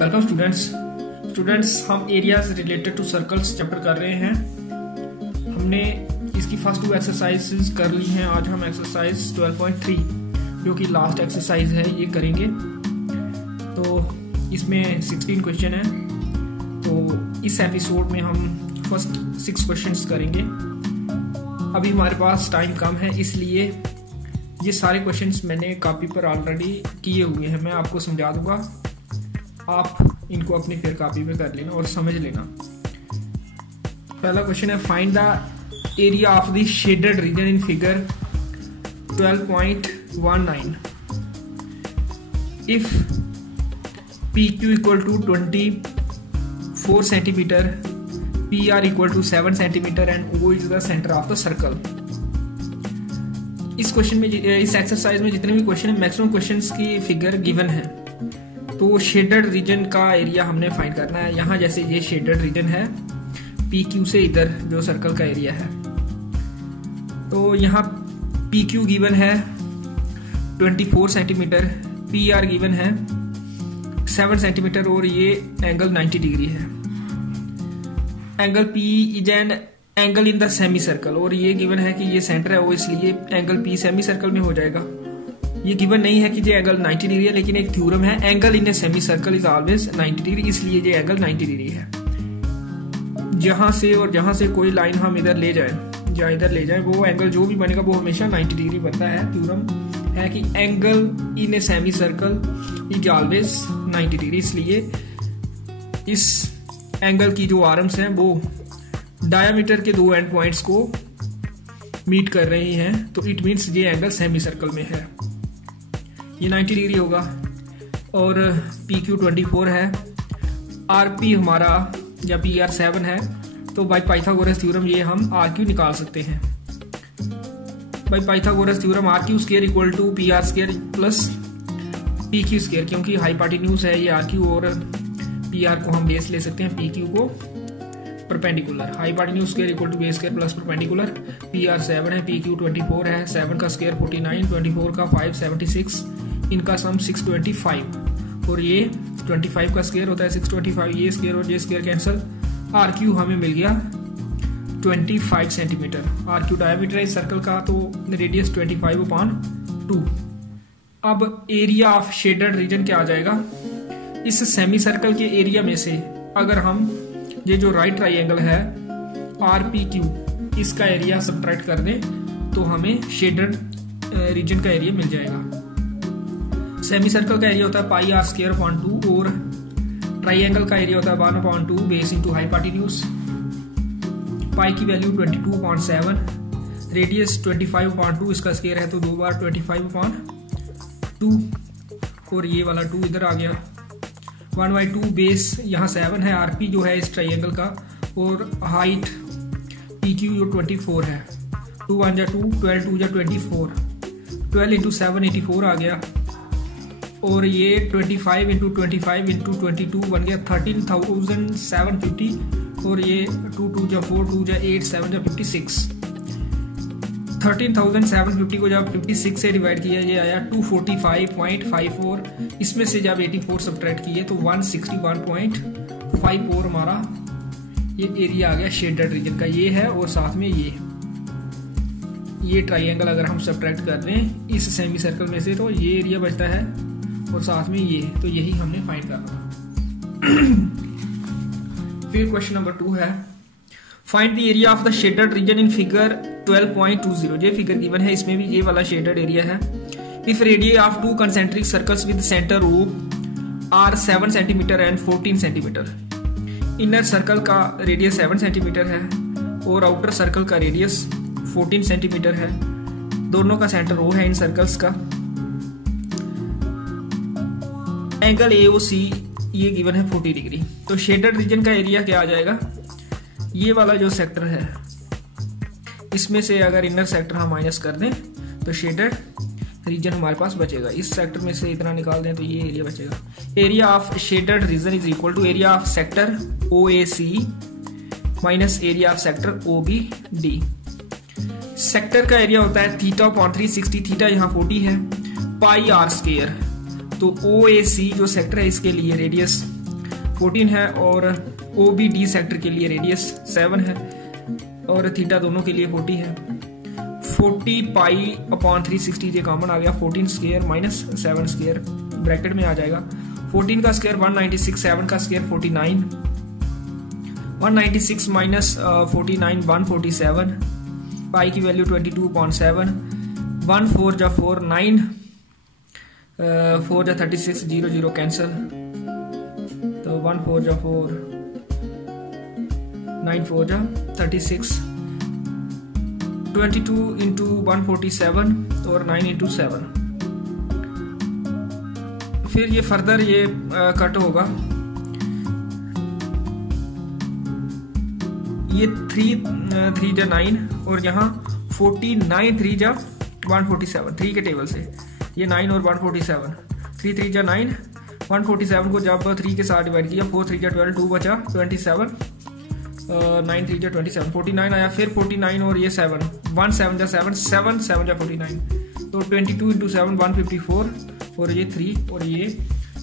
Welcome students हम areas related to circles chapter कर रहे हैं। हमने इसकी फर्स्ट 2 एक्सरसाइजेस कर ली हैं। आज हम एक्सरसाइज 12.3 जो कि लास्ट एक्सरसाइज है ये करेंगे। तो इसमें 16 क्वेश्चन है। तो इस एपिसोड में हम फर्स्ट 6 क्वेश्चंस करेंगे। अभी हमारे पास टाइम कम है, इसलिए ये सारे क्वेश्चंस मैंने कॉपी पर ऑलरेडी किए हुए हैं। मैं आपको समझा दूंगा, आप इनको अपनी फिर कॉपी पे कर लेना और समझ लेना। पहला क्वेश्चन है, find the area of the shaded region in figure 12.19 if PQ equal to 24 centimetre, PR equal to 7 centimetre and O is the centre of the circle. इस क्वेश्चन में, इस एक्सरसाइज में जितने भी क्वेश्चन है, मैक्सिमम क्वेश्चंस की figure given है। तो शेडेड रीजन का एरिया हमने फाइंड करना है। यहाँ जैसे ये शेडेड रीजन है, PQ से इधर जो सर्कल का एरिया है, तो यहाँ PQ गिवन है 24 सेंटीमीटर, PR गिवन है 7 सेंटीमीटर और ये एंगल 90 डिग्री है। Angle P is an angle in the semi circle और ये गिवन है कि ये सेंटर है वो, इसलिए एंगल P सेमी सर्कल में हो जाएगा। ये गिवन नहीं है कि ये एंगल 90 डिग्री है, लेकिन एक थ्योरम है, angle in a semi circle is always 90 degree, इसलिए ये एंगल 90 डिग्री है। जहां से और जहां से कोई लाइन हम इधर ले जाए, जहां इधर ले जाए, वो एंगल जो भी बनेगा वो हमेशा 90 डिग्री बनता है। थ्योरम है कि angle in a semi circle is always 90 degree, इसलिए इस एंगल की जो आर्म्स हैं वो डायमीटर के 2 एंड पॉइंट्स को मीट कर रही हैं, तो इट मीन्स ये एंगल सेमी सर्कल में है, ये 90 डिग्री होगा। और PQ 24 है, RP हमारा या PR 7 है, तो बाय पाइथागोरस थ्योरम ये हम RQ निकाल सकते हैं। By Pythagoras theorem RQ square equal to PR square plus PQ square, क्योंकि हाइपोटेन्यूज है ये RQ और PR को हम बेस ले सकते हैं, PQ को perpendicular. Hypotenuse square equal to base square plus perpendicular. PR 7 है, PQ 24 है, 7 का स्क्वायर 49, 24 का 576, इनका सम 625 और ये 25 का स्क्वायर होता है 625, ये स्क्वायर और ये स्क्वायर कैंसिल। RQ हमें मिल गया 25 सेंटीमीटर। RQ डायमीटर है इस सर्कल का, तो रेडियस 25/2। अब एरिया ऑफ शेडेड रीजन क्या आ जाएगा? इस सेमी सर्कल के एरिया में से अगर हम ये जो राइट ट्राइंगल है RPQ, इसका एरिया सब्ट्रैक्ट कर दें तो हमें शेडेड रीजन का एरिया मिल जाएगा। सेमी सर्कल का एरिया होता है पाई R स्क्वायर अपॉन 2 और ट्राइंगल का एरिया होता है 1/2 बेस इंटू हाइपोटेन्यूज। पाई की वैल्यू 22/7, रेडियस 25/2, इसका स्क्वायर है तो 2 बार 25/2 और ये वाला 2 इधर आ गया। 1/2 बेस यहाँ 7 है, RP जो है इस ट्राइंगल का, और हाइट PQ जो 24 है। 2 1 जा 2, 12 2 जा 24, 12 इंटू 7 84 आ गया, और ये 25 इंटू 25 इंटू 22 बन गया 13,750, और ये 2 2 जा 4, 2 जा 8, 7 जा 56। 13,750 को जब 56 से डिवाइड किया, ये आया 245.54। इसमें से जब 84 सब्ट्रैक्ट किए तो 161.54 हमारा ये एरिया आ गया शेडेड रीजन का। ये है और साथ में ये ट्राइंगल अगर हम सब्ट्रैक्ट कर दें इस सेमी सर्कल में से, तो ये एरिया बचता है और साथ में ये, तो यही हमने फाइंड करना था। फिर क्वेश्चन नंबर 2 है, find the area of the shaded region in figure 12.20। ये फिगर गिवन है, इसमें भी ये वाला शेडेड एरिया है। If radius of 2 concentric circles with centre O are 7 centimetre and 14 centimetre. Inner circle का रेडियस 7 सेंटीमीटर है और आउटर सर्कल का रेडियस 14 सेंटीमीटर है। दोनों का सेंटर O है इन सर्कल्स का। एंगल AOC ये गिवन है 40 डिग्री। तो शेडेड रीजन का एरिया क्या आ जाएगा? ये वाला जो सेक्टर है, इसमें से अगर इनर सेक्टर हम माइनस कर दें तो शेडेड रीजन हमारे पास बचेगा। इस सेक्टर में से इतना निकाल दें तो ये एरिया बचेगा। Area of shaded region is equal to area of sector OAC minus area of sector OBD। Sector का एरिया होता है थीटा अपॉन 360, थीटा यहाँ 40 है, पाई R स्क्वायर तो OAC जो सेक्टर है इसके लिए रेडियस 14 है और OBD सेक्टर के लिए रेडियस 7 है और थीटा दोनों के लिए 40 है। 40 पाई अपॉन 360 ये कॉमन आ गया, 14 स्क्वायर माइनस 7 स्क्वायर ब्रैकेट में आ जाएगा। 14 का स्क्वायर 196, 7 का स्क्वायर 49, 196 माइनस 49 147, पाई की वैल्यू 22.7, 1 4 जा 4, 9 4 जा 36, 0 0 कैंसल, तो 1 4 जा 4, 9 4 जा 36, 22 इंटू 147 और 9 इंटू 7। फिर ये फर्दर ये कट होगा, ये 3 जा 9 और यहाँ 49 3 जा 147, 3 के टेबल से ये 9 और 147, 3 3 जा 9, 147 को जब 3 के साथ डिवाइड किया 4 3 जा 12, 2 बचा 27, 9 3 जा 27, 49 आया, फिर 49 और ये 7, 1 7 जा 7, 7 7 जा 49, तो 22 इंटू 7 154 और ये 3 और ये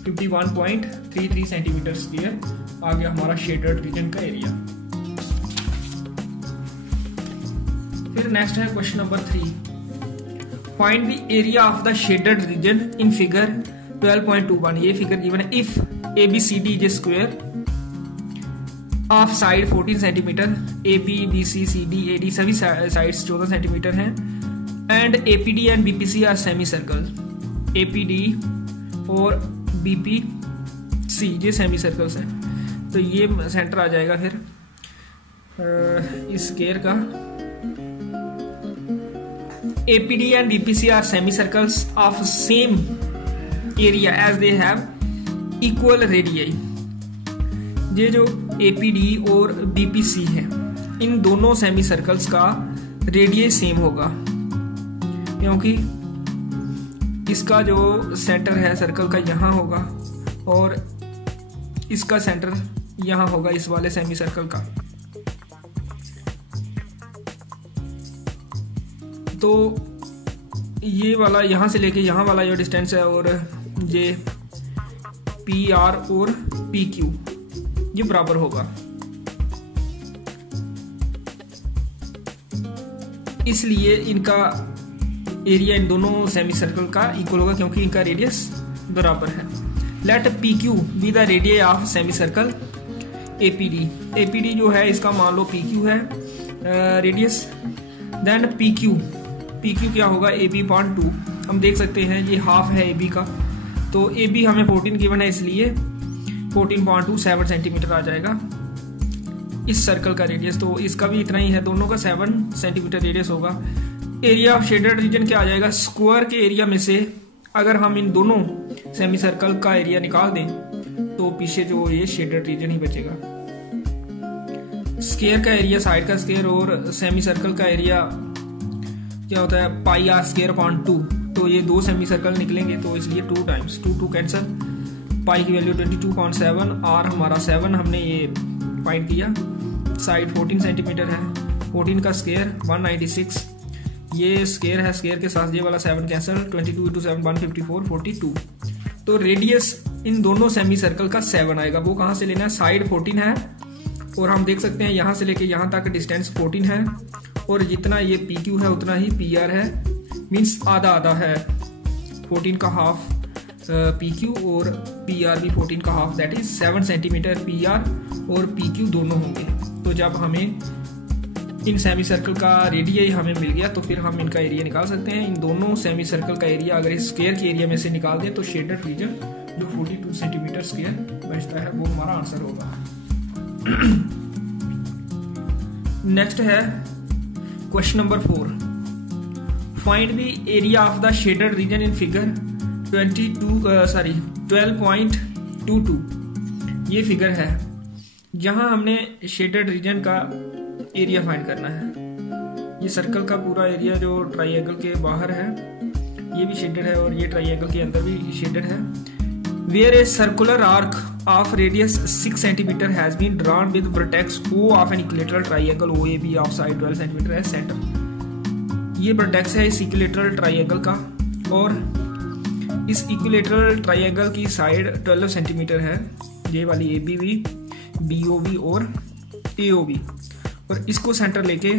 51.33 सेंटीमीटर स्क्वायर आ गया हमारा शेडेड रीजन का एरिया। फिर नेक्स्ट है question number 3, find the area of the shaded region in figure 12.21। ये फिगर गिवन है, if ABCD is square of side 14 centimetre, AB BC CD AD सभी साइड्स 14 सेंटीमीटर हैं, and APD and BPC are semi circle, APD और BPC ये semi circles हैं, तो ये centre आ जाएगा फिर इस स्क्वायर का। APD and BPC are semicircles of same area as they have equal radii। ये जो APD और BPC है इन दोनों सेमी सर्कल्स का रेडियस सेम होगा, क्योंकि इसका जो सेंटर है सर्कल का यहाँ होगा और इसका सेंटर यहाँ होगा इस वाले सेमी सर्कल का। तो ये वाला यहाँ से लेके यहाँ वाला जो डिस्टेंस है और ये PR और PQ ये बराबर होगा, इसलिए इनका एरिया इन दोनों सेमी सर्कल का इक्वल होगा क्योंकि इनका रेडियस बराबर है। Let PQ be the radius of semi circle APD। APD जो है इसका मान लो PQ है रेडियस, देन PQ क्या होगा AB/2। हम देख सकते हैं ये हाफ है AB का, तो AB हमें 14 गिवन है इसलिए 14.27 सेंटीमीटर आ जाएगा इस सर्कल का रेडियस, तो इसका भी इतना ही है, दोनों का 7 सेंटीमीटर रेडियस होगा। एरिया ऑफ शेडेड रीजन क्या आ जाएगा, स्क्वायर के एरिया में से अगर हम इन दोनों सेमी सर्कल का एरिया निकाल दें तो पीछे जो ये शेडेड रीजन ही बचेगा। स्क्वायर का एरिया साइड का स्क्वायर और सेमी सर्कल का एरिया क्या होता है πr²/2, तो ये दो सेमी सर्कल निकलेंगे तो इसलिए 2 टाइम्स 2 कैंसल, पाई की वैल्यू 22.7, r हमारा 7 हमने ये फाइंड किया, साइड 14 सेंटीमीटर है, 14 का स्क्वायर 196, ये स्क्वायर है, स्क्वायर के साथ ये वाला 7 कैंसल, 22 इंटू 7 154 42, तो रेडियस इन दोनों सेमी सर्कल का 7 आएगा। वो कहाँ से लेना है, साइड 14 है और हम देख सकते हैं यहाँ से लेके यहाँ तक डिस्टेंस 14 है और जितना ये PQ है उतना ही PR है, मीन्स आधा आधा है, 14 का हाफ PQ और PR भी 14 का half, that is 7 centimetre PR और PQ दोनों होंगे। तो जब हमें इन सेमी सर्कल का रेडिया हमें मिल गया तो फिर हम इनका एरिया निकाल सकते हैं। इन दोनों सेमी सर्कल का एरिया अगर इस स्क्वायर के एरिया में से निकाल दें तो शेडेड रीजन जो 42 सेंटीमीटर स्क्वायर बचता है वो हमारा आंसर होगा। नेक्स्ट है question number 4, find the area of the shaded region in figure 12.22। ये फिगर है जहां हमने शेडेड रीजन का एरिया फाइंड करना है। ये सर्कल का पूरा एरिया जो ट्राइएंगल के बाहर है ये भी शेडेड है और ये ट्राइएंगल के अंदर भी शेडेड है। Where a circular arc of radius 6 cm has been drawn with vertex O of an equilateral triangle OAB of side 12 cm as center। ये vertex है इस equilateral triangle का और इस इक्विलेटरल ट्राइंगल की साइड 12 सेंटीमीटर है, ये वाली ABV, BOV और AOB, और इसको सेंटर लेके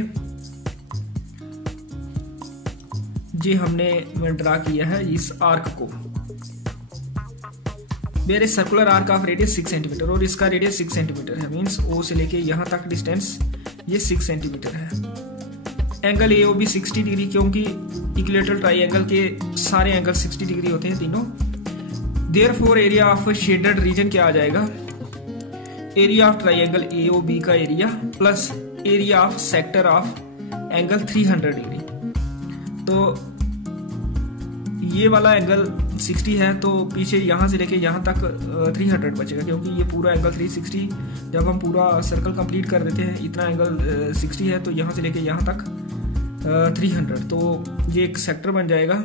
ये हमने ड्रा किया है इस आर्क को। Where is circular arc of radius 6 centimetre, और इसका रेडियस 6 सेंटीमीटर है, मीन्स O से लेके यहाँ तक डिस्टेंस ये 6 सेंटीमीटर है। एंगल AOB 60 डिग्री, क्योंकि इक्विलेटरल ट्राइंगल के सारे एंगल 60 डिग्री होते हैं तीनों। Therefore area of shaded reason क्या आ जाएगा, एरिया ऑफ ट्राइंगल AOB का area plus area of sector of angle 300 degree. तो ये वाला एंगल 60 है, तो पीछे यहाँ से लेके यहाँ तक 300 बचेगा, क्योंकि ये पूरा एंगल 360, जब हम पूरा सर्कल कंप्लीट कर देते हैं, इतना एंगल 60 है, तो यहाँ से लेके यहाँ तक 300, तो ये एक सेक्टर बन जाएगा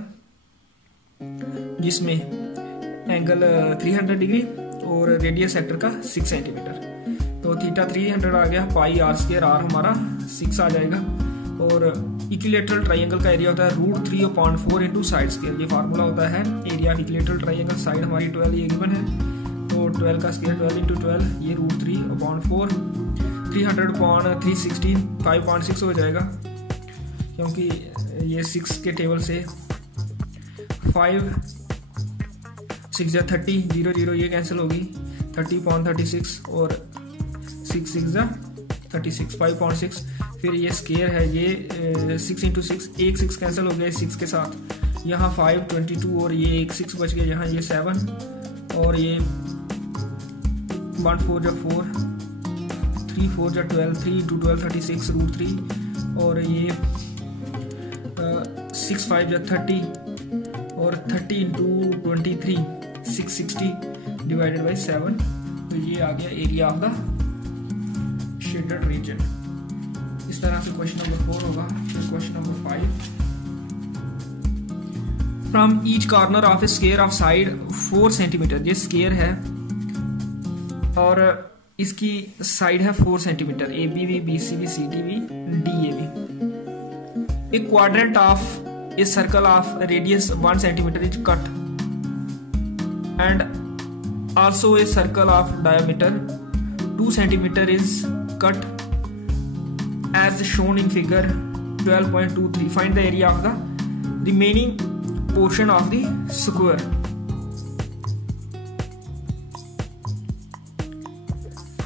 जिसमें एंगल 300 डिग्री और रेडियस सेक्टर का 6 सेंटीमीटर। तो थीटा 300 आ गया, पाई r² r हमारा 6 आ जाएगा, और इक्विलेटरल ट्राइंगल का एरिया होता है √3/4 इंटू साइड स्क्वायर। ये फार्मूला होता है area of equilateral triangle, side हमारी 12 ये गिवन है, तो 12 का स्क्वायर 12 इंटू 12, ये √3/4, 300/360 5.6 हो जाएगा, क्योंकि ये 6 के टेबल से 5 6 या 30 0 0 ये कैंसिल होगी, 30.36 और 6 6 या 36 5.6। फिर ये स्केयर है, ये 6 इंटू 6, एक 6 कैंसिल हो गया 6 के साथ, यहाँ 5 22 और ये एक 6 बच गया, यहाँ ये 7 और ये 1 4 या 4 3 4 या 12, 3 इंटू 12 36 √3, और ये 6 5 या 30 और 30 इंटू 23 660 डिवाइडेड बाई 7। तो ये आ गया area of the shaded reason. इस तरह से क्वेश्चन नंबर 4 होगा। फिर question number 5, from each corner of A square of side 4 centimetre, ये स्क्वायर है और इसकी साइड है 4 centimetre, ABV BCB CDB DAB। A quadrant of a circle of radius 1 centimetre is cut and also a circle of diameter 2 centimetre is cut as shown in figure 12.23. Find the area of the remaining portion of the square.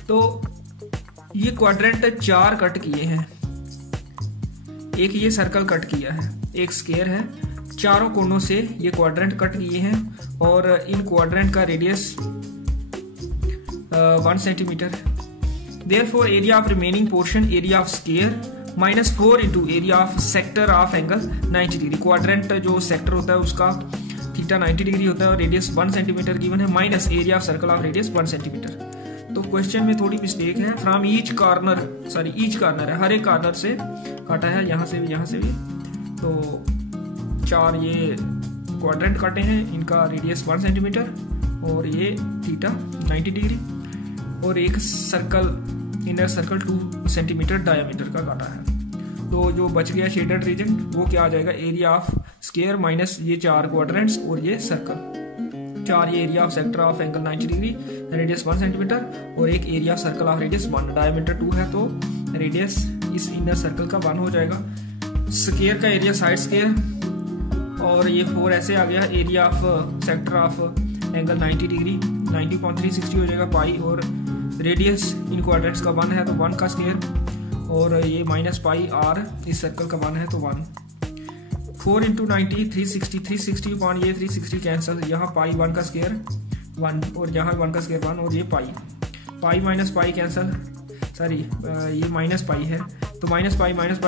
तो ये quadrant 4 cut किए हैं, एक ये circle cut किया है, एक square है, चारों कोनों से ये क्वाड्रेंट कट किए हैं, और इन क्वाड्रेंट का रेडियस 1 सेंटीमीटर है। Therefore, area of remaining portion, area of square minus 4 into area of sector of angle 90 degree. Quadrant जो सेक्टर होता है उसका थीटा 90 डिग्री होता है और रेडियस 1 सेंटीमीटर गिवन है, minus area of circle of radius 1 centimetre. तो क्वेश्चन में थोड़ी मिस्टेक है, from each corner, sorry each corner है, हर एक कॉर्नर से काटा है, यहाँ से भी यहाँ से भी, तो 4 ये क्वाड्रेंट काटे हैं, इनका रेडियस 1 सेंटीमीटर और ये थीटा 90 डिग्री, और एक circle inner circle 2 centimetre diameter का काटा है। तो जो बच गया शेडेड रीजन वो क्या आ जाएगा, एरिया ऑफ स्क्वायर माइनस ये 4 क्वाड्रेंट्स और ये सर्कल 4, ये area of sector of angle 90 degree, radius 1 centimetre, और एक area of circle of radius 1, diameter 2 है, तो रेडियस इस इनर सर्कल का 1 हो जाएगा। स्क्वायर का एरिया साइड स्क्वायर, और ये 4 ऐसे आ गया, area of sector of angle 90 degree 90.360 हो जाएगा पाई, और रेडियस इन क्वाड्रेंट्स का 1 है तो 1 का स्क्वायर, और ये माइनस पाई r इस सर्कल का 1 है तो 1। 4 इंटू 90 360, 360 अपॉन ये 360 कैंसिल, यहाँ पाई 1 का स्क्वायर 1 और यहाँ 1 का स्क्वायर 1, और ये pi minus pi cancel, sorry ये माइनस पाई है, तो माइनस पाई माइनस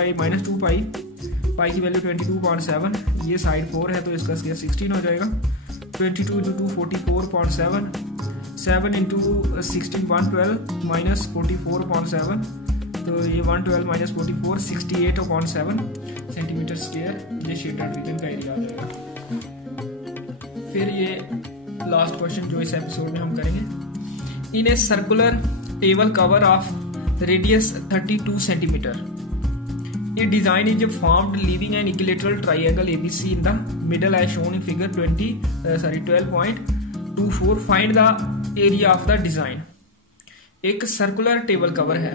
2 पाई की वैल्यू 22.7, ये साइड 4 है तो इसका स्क्वायर 16 हो जाएगा। 22 इंटू 2 44.7, 7 इंटू 16 112 माइनस 44.7, तो ये 112 माइनस 44 68.7 सेंटीमीटर स्क्वायर, ये शेडेड रीजन का एरिया आ जाएगा। फिर ये लास्ट क्वेश्चन जो इस एपिसोड में हम करेंगे, in a circular table cover of radius 32 centimetre A design is formed leaving an equilateral triangle ABC in the middle as shown in figure 12.24. Find the area of the design. एक circular table cover है,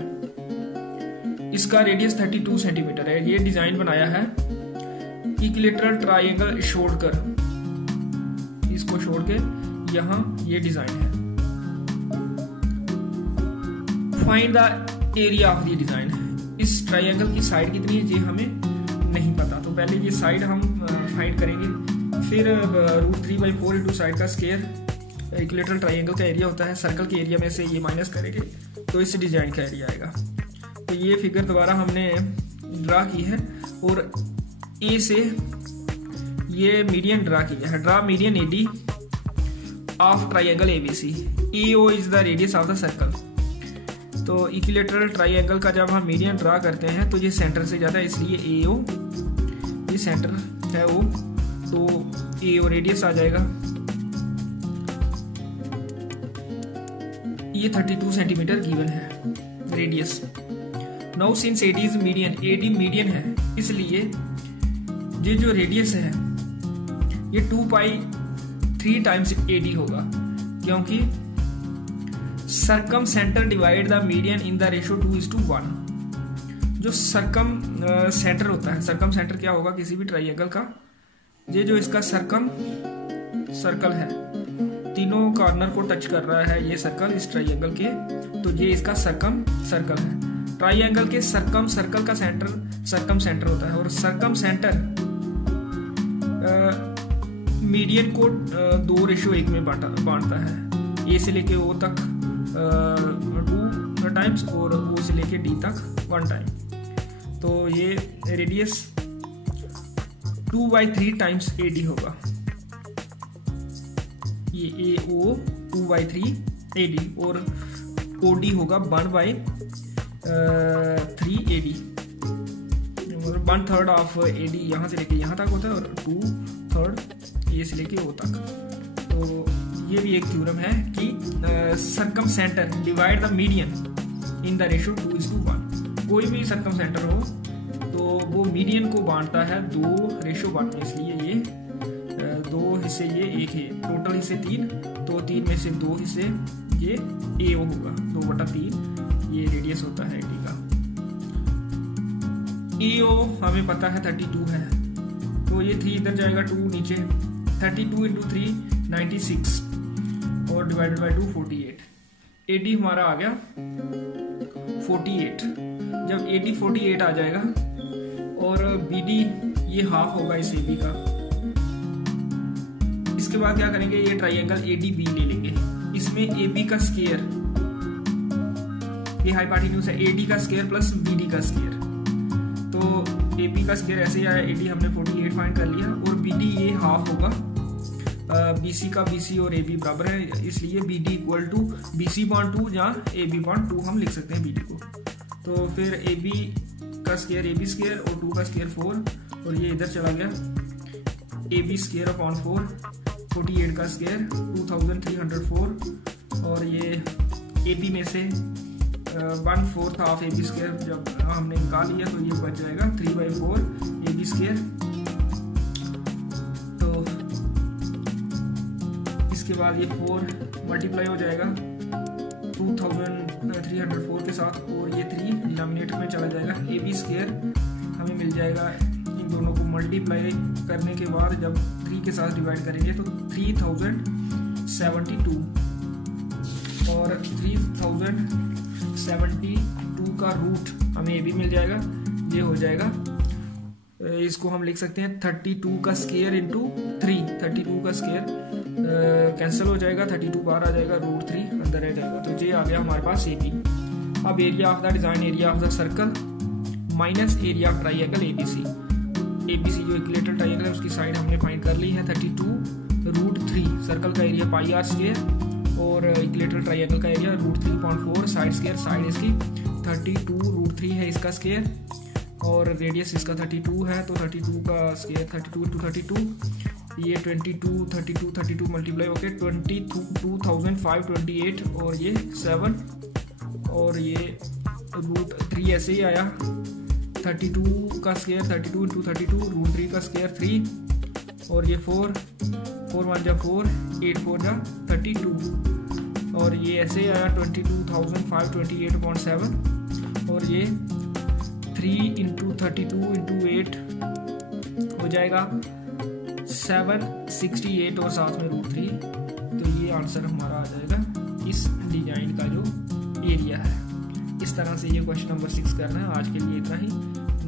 इसका radius 32 centimetre है। ये design बनाया है equilateral triangle छोड़कर, इसको छोड़ के यहाँ ये डिजाइन है। Find the area of the design. इस ट्रायंगल की साइड कितनी है ये हमें नहीं पता, तो पहले ये साइड हम फाइंड करेंगे, फिर √3/4 इंटू साइड का स्क्वायर। इक्विलेटरल ट्रायंगल का एरिया होता है, सर्कल के एरिया में से ये माइनस करेंगे तो इस डिजाइन का एरिया आएगा। तो ये फिगर दोबारा हमने ड्रा की है और ए से ये मीडियन ड्रा किया है। Draw median AD of triangle ABC। AO is the radius of the circle. तो इक्विलेटरल ट्रायंगल का जब हम मीडियन ड्रा करते हैं तो ये सेंटर से जाता है, इसलिए AO ये सेंटर है O, तो AO रेडियस आ जाएगा। ये 32 सेंटीमीटर गिवन है radius. Now since AD is median, AD median है, इसलिए ये जो रेडियस है ये 2π3 टाइम्स AD होगा, क्योंकि circum centre divide the median in the ratio 2:1। जो सर्कम सेंटर होता है, सर्कम सेंटर क्या होगा किसी भी ट्रायंगल का, ये जो इसका सर्कल है, तीनों कॉर्नर को टच कर रहा है ये सर्कल इस ट्रायंगल के, तो ये इसका सर्कल है। ट्रायंगल के सर्कल का सेंटर सर्कम सेंटर होता है, और सर्कम सेंटर मीडियन को 2:1 में बांटता है। ए से लेके O तक 2 टाइम्स और O से लेके D तक 1 टाइम। तो ये रेडियस 2/3 टाइम्स AD होगा। ये AO 2/3 AD और OD होगा 1/3 AD। 1/3 ऑफ AD यहाँ से लेके यहाँ तक होता है और 2/3 A से लेके O तक। तो ये भी एक थ्योरम है कि circum centre divide the median in the ratio 2:1। कोई भी सर्कम सेंटर हो तो वो मीडियन को बांटता है 2:1 में, इसलिए ये 2 हिस्से ये 1 है, टोटल हिस्से 3, तो 3 में से 2 हिस्से ये AO होगा, 2/3 ये रेडियस होता है AD का। AO हमें पता है 32 है, तो ये 3 इधर जाएगा, 2 नीचे, 32 × 3 96 और डिवाइडेड बाय 2 48। AD हमारा आ गया 48। जब AD 48 आ जाएगा और BD ये हाफ होगा इस AB का, इसके बाद क्या करेंगे, ये ट्रायंगल ADB ले लेंगे, इसमें AB का स्क्वायर, ये हाइपोटेन्यूज है, AD का स्क्वायर प्लस BD का स्क्वायर। तो AB का स्क्वायर ऐसे ही आया, AD हमने 48 फाइंड कर लिया, और BD ये हाफ होगा BC का। BC और AB बराबर है, इसलिए BD = BC/2 या AB/2 हम लिख सकते हैं BD को। तो फिर AB का स्क्वायर AB स्क्वायर और 2 का स्क्वायर 4, और ये इधर चला गया AB स्क्वायर अपॉन 4, 48 का स्क्वायर 2304, और ये AB में से 1/4 ऑफ AB स्क्वायर जब हमने निकाल लिया तो ये बच जाएगा 3/4 AB स्क्वायर। तो इसके बाद ये 4 मल्टीप्लाई हो जाएगा 2304 के साथ, और ये 3 डिनोमिनेटर में चला जाएगा। AB स्क्वायर हमें मिल जाएगा, इन दोनों को मल्टीप्लाई करने के बाद जब 3 के साथ डिवाइड करेंगे तो 3072, और 3072 का रूट हमें AB मिल जाएगा। ये हो जाएगा, इसको हम लिख सकते हैं 32 का स्क्वायर इंटू 3। 32 का स्क्वायर कैंसिल हो जाएगा, 32 बाहर आ जाएगा, √3 अंदर रह जाएगा। तो ये आ गया हमारे पास AB। अब area of the design, area of the circle minus area of triangle ABC। ABC जो इक्विलेटरल ट्रायंगल है उसकी साइड हमने फाइंड कर ली है 32√3। सर्कल का एरिया πr² और इक्विलेटरल ट्रायंगल का एरिया √3/4। साइड स्क्वायर, साइड इसकी 32√3 है इसका स्क्वायर, और रेडियस इसका 32 है, तो 32 का स्क्वायर 32 × 32, ये 22 32 32 मल्टीप्लाई होके 22,528, और ये 7, और ये √3 ऐसे ही आया 32 का स्क्वायर 32 इंटू 32, रूट 3 का स्क्वायर 3, और ये 4 1 जा 4, 8 4 जा 32, और ये ऐसे आया 22,528.7, और ये 3 इंटू 32 इंटू 8 हो जाएगा 768 और साथ में रूट 3। तो ये आंसर हमारा आ जाएगा इस डिजाइन का जो एरिया है। इस तरह से ये क्वेश्चन नंबर 6 करना है। आज के लिए इतना ही।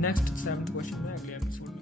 नेक्स्ट 7th क्वेश्चन में अगले एपिसोड